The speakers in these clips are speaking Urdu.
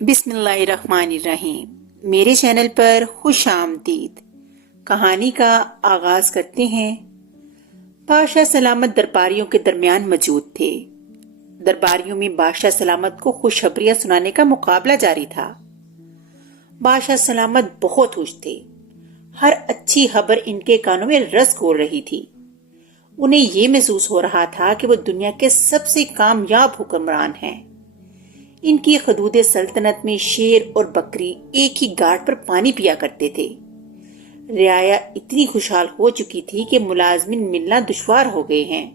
بسم اللہ الرحمن الرحیم۔ میرے چینل پر خوش آمدید۔ کہانی کا آغاز کرتے ہیں۔ بادشاہ سلامت درباریوں کے درمیان موجود تھے۔ درباریوں میں بادشاہ سلامت کو خوشخبریاں سنانے کا مقابلہ جاری تھا۔ بادشاہ سلامت بہت خوش تھے۔ ہر اچھی خبر ان کے کانوں میں رس گھول رہی تھی۔ انہیں یہ محسوس ہو رہا تھا کہ وہ دنیا کے سب سے کامیاب حکمران ہیں۔ ان کی حدود سلطنت میں شیر اور بکری ایک ہی گھاٹ پر پانی پیا کرتے تھے۔ رعایا اتنی خوشحال ہو چکی تھی کہ ملازمین ملنا دشوار ہو گئے ہیں۔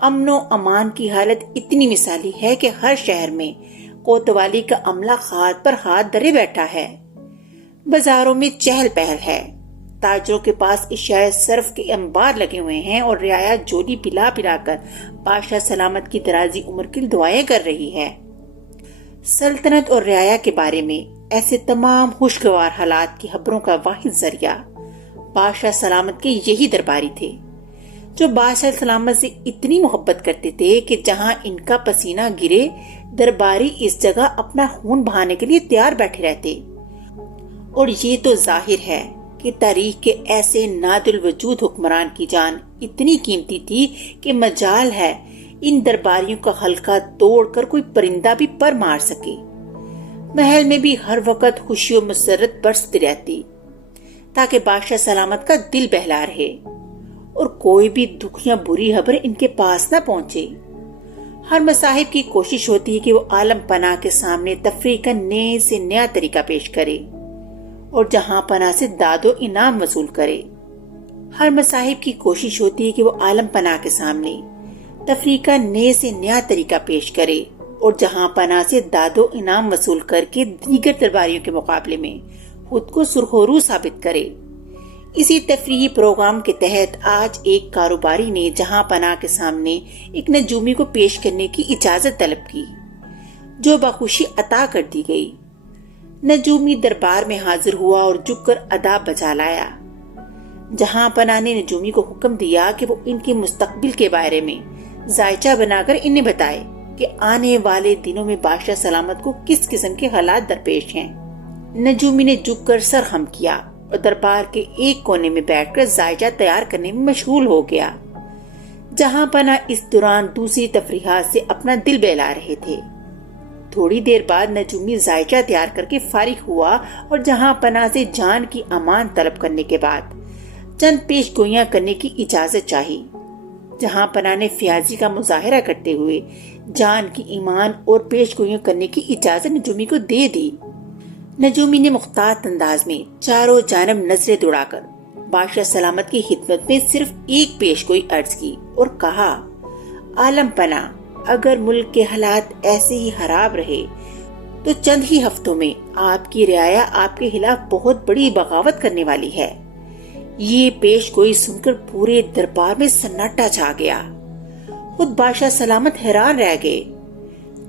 امن و امان کی حالت اتنی مثالی ہے کہ ہر شہر میں کوتوالی کا عملہ ہاتھ پر ہاتھ دھرے بیٹھا ہے۔ بازاروں میں چہل پہل ہے۔ تاجروں کے پاس اشیاء صرف کے انبار لگے ہوئے ہیں اور رعایا جولی پلا پلا کر بادشاہ سلامت کی درازی عمر کی دعائیں کر رہی ہے۔ سلطنت اور رعایا کے بارے میں ایسے تمام خوشگوار حالات کی خبروں کا واحد ذریعہ بادشاہ سلامت کے یہی درباری تھے، جو بادشاہ سلامت سے اتنی محبت کرتے تھے کہ جہاں ان کا پسینہ گرے درباری اس جگہ اپنا خون بہانے کے لیے تیار بیٹھے رہتے۔ اور یہ تو ظاہر ہے کہ تاریخ کے ایسے نادر الوجود حکمران کی جان اتنی قیمتی تھی کہ مجال ہے ان درباریوں کا حلقہ توڑ کر کوئی پرندہ بھی پر مار سکے۔ محل میں بھی ہر وقت خوشی و مسرت برستی رہتی تاکہ بادشاہ سلامت کا دل بہلا رہے اور کوئی بھی دکھ یا بری خبر ان کے پاس نہ پہنچے۔ ہر مصاحب کی کوشش ہوتی ہے کہ وہ عالم پناہ کے سامنے تفریح کا نئے سے نیا طریقہ پیش کرے اور جہاں پناہ سے داد و انعام وصول کرے۔ ہر مصاحب کی کوشش ہوتی ہے کہ وہ عالم پناہ کے سامنے تفریح کا نئے سے نیا طریقہ پیش کرے اور جہاں پناہ سے داد و انعام وصول کر کے دیگر درباریوں کے مقابلے میں خود کو سرخرو ثابت کرے۔ اسی تفریحی پروگرام کے تحت آج ایک کاروباری نے جہاں پناہ کے سامنے ایک نجومی کو پیش کرنے کی اجازت طلب کی، جو بخوشی عطا کر دی گئی۔ نجومی دربار میں حاضر ہوا اور جھک کر ادا بجا لایا۔ جہاں پناہ نے نجومی کو حکم دیا کہ وہ ان کے مستقبل کے بارے میں ذائچہ بنا کر انہیں بتائے کہ آنے والے دنوں میں بادشاہ سلامت کو کس قسم کے حالات درپیش ہیں۔ نجومی نے جھک کر سر خم کیا اور دربار کے ایک کونے میں بیٹھ کر ذائچہ تیار کرنے میں مشغول ہو گیا۔ جہاں پناہ اس دوران دوسری تفریحات سے اپنا دل بہلا رہے تھے۔ تھوڑی دیر بعد نجومی ذائچہ تیار کر کے فارغ ہوا اور جہاں پناہ سے جان کی امان طلب کرنے کے بعد چند پیش گوئیاں کرنے کی اجازت چاہی۔ جہاں پناہ نے فیاضی کا مظاہرہ کرتے ہوئے جان کی ایمان اور پیش گوئیاں کرنے کی اجازت نجومی کو دے دی۔ نجومی نے محتاط انداز میں چاروں جانب نظریں دوڑا کر بادشاہ سلامت کی خدمت میں صرف ایک پیش گوئی عرض کی اور کہا، عالم پناہ، اگر ملک کے حالات ایسے ہی خراب رہے تو چند ہی ہفتوں میں آپ کی رعایا آپ کے خلاف بہت بڑی بغاوت کرنے والی ہے۔ یہ پیش گوئی سن کر پورے دربار میں سناٹا چھا گیا۔ خود بادشاہ سلامت حیران رہ گئے۔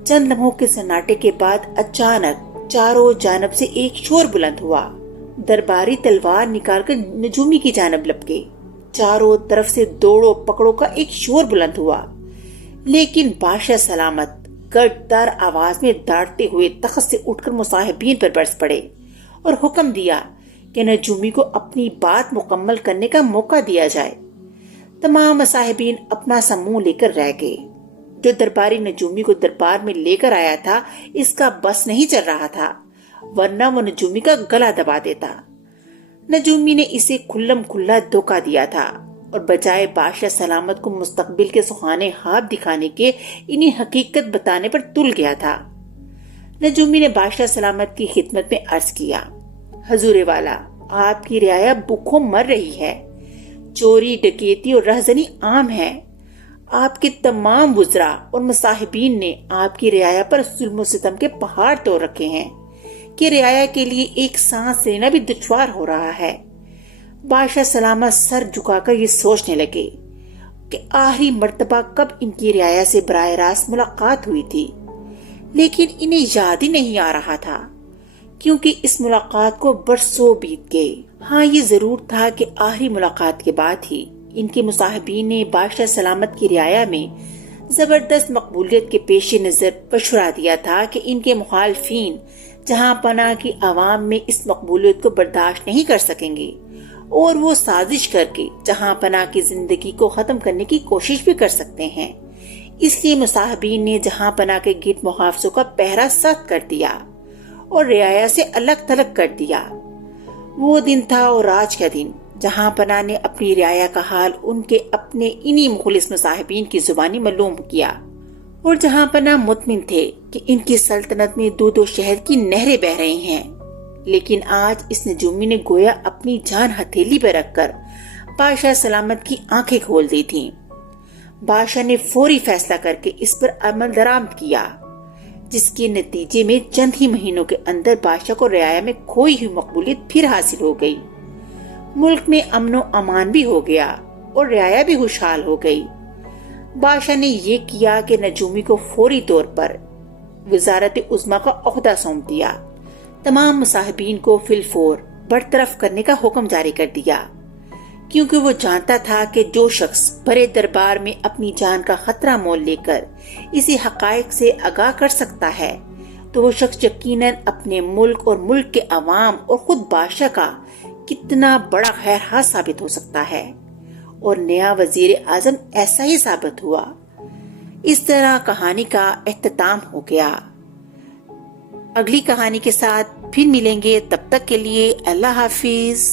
چند لمحوں کے سناٹے کے بعد اچانک چاروں جانب سے ایک شور بلند ہوا۔ درباری تلوار نکال کر نجومی کی جانب لپکے۔ چاروں طرف سے دوڑو پکڑو کا ایک شور بلند ہوا، لیکن بادشاہ سلامت گرددار آواز میں ڈانٹتے ہوئے تخت سے اٹھ کر مصاحبین پر برس پڑے اور حکم دیا کہ نجومی کو اپنی بات مکمل کرنے کا موقع دیا جائے۔ تمام مصاحبین اپنا سا منہ لے کر رہ گئے۔ جو درباری نجومی کو دربار میں لے کر آیا تھا اس کا بس نہیں چل رہا تھا، ورنہ وہ نجومی کا گلا دبا دیتا۔ نجومی نے اسے کھلم کھلا دھوکہ دیا تھا اور بجائے بادشاہ سلامت کو مستقبل کے سہانے خواب دکھانے کے انہیں حقیقت بتانے پر تل گیا تھا۔ نجومی نے بادشاہ سلامت کی خدمت میں عرض کیا، حضور والا، آپ کی رعایا بھوکوں مر رہی ہے۔ چوری ڈکیتی اور رہزنی عام ہے۔ آپ کے تمام وزراء اور مصاحبین نے آپ کی رعایا پر ظلم و ستم کے پہاڑ توڑ رکھے ہیں کہ رعایا کے لیے ایک سانس لینا بھی دشوار ہو رہا ہے۔ بادشاہ سلامت سر جھکا کر یہ سوچنے لگے کہ آخری مرتبہ کب ان کی رعایا سے براہ راست ملاقات ہوئی تھی، لیکن انہیں یاد ہی نہیں آ رہا تھا کیونکہ اس ملاقات کو برسوں بیت گئے۔ ہاں، یہ ضرور تھا کہ آخری ملاقات کے بعد ہی ان کے مصاحبین نے بادشاہ سلامت کی رعایا میں زبردست مقبولیت کے پیش نظر پچھڑا دیا تھا کہ ان کے مخالفین جہاں پناہ کی عوام میں اس مقبولیت کو برداشت نہیں کر سکیں گے اور وہ سازش کر کے جہاں پناہ کی زندگی کو ختم کرنے کی کوشش بھی کر سکتے ہیں۔ اس لیے مصاحبین نے جہاں پناہ کے گرد محافظوں کا پہرا سخت کر دیا اور رعایا سے الگ تھلگ کر دیا۔ وہ دن تھا اور آج کا دن جہاں پناہ نے اپنی رعایا کا حال ان کے اپنے انہی مخلص مصاحبین کی زبانی معلوم کیا، اور جہاں پناہ مطمئن تھے کہ ان کی سلطنت میں دودھ و شہد کی نہریں بہ رہی ہیں۔ لیکن آج اس نجومی نے گویا اپنی جان ہتھیلی پہ رکھ کر بادشاہ سلامت کی آنکھیں کھول دی تھیں۔ بادشاہ نے فوری فیصلہ کر کے اس پر عمل درآمد کیا، جس کے نتیجے میں چند ہی مہینوں کے اندر بادشاہ کو رعایا میں کھوئی ہوئی مقبولیت پھر حاصل ہو گئی۔ ملک میں امن و امان بھی ہو گیا اور رعایا بھی خوشحال ہو گئی۔ بادشاہ نے یہ کیا کہ نجومی کو فوری طور پر وزارت عظمیٰ کا عہدہ سونپ دیا، تمام مصاحبین کو فی الفور برطرف کرنے کا حکم جاری کر دیا، کیونکہ وہ جانتا تھا کہ جو شخص بڑے دربار میں اپنی جان کا خطرہ مول لے کر اسی حقائق سے آگاہ کر سکتا ہے تو وہ شخص یقیناً اپنے ملک اور ملک کے عوام اور خود بادشاہ کا کتنا بڑا خیر خواہ ثابت ہو سکتا ہے، اور نیا وزیر اعظم ایسا ہی ثابت ہوا۔ اس طرح کہانی کا اختتام ہو گیا۔ اگلی کہانی کے ساتھ پھر ملیں گے، تب تک کے لیے اللہ حافظ۔